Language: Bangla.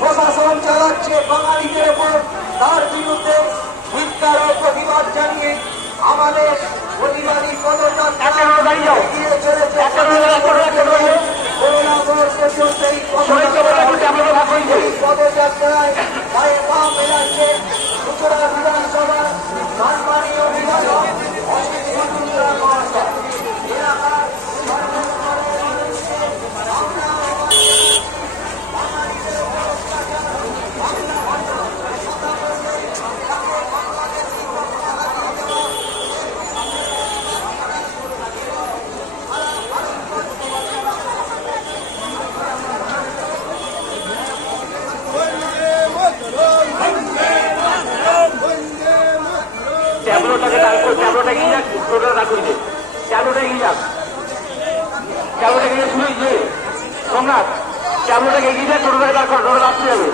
প্রশাসন চালাচ্ছে বাঙালিদের উপর, তার বিরুদ্ধে ধিক্কার ও প্রতিবাদ জানিয়ে আমাদের প্রতিবাদী পদযাত্রা এগিয়ে চলেছে। করোনা পর্যন্ত এই পদযাত্রায় পায়ে পা মেলাচ্ছে উত্তরা বিধানসভার সম্মানীয় বিধায়ক অসিত মজুমদার মহাশয়। এলাকার সর্বস্তরের মানুষকে আমরা ট্যাবলোটাকে ট্যাবলোটা গিয়ে যাক, টোটোটা রাখুন যে ট্যাবলোটা গিয়ে যাক, ট্যাবলোটা গিয়ে শুনে যে সোমনাথ ট্যাবলোটাকে এগিয়ে যাক, টোটোটাকে রাখুন, টোটো রাখতে যাবে।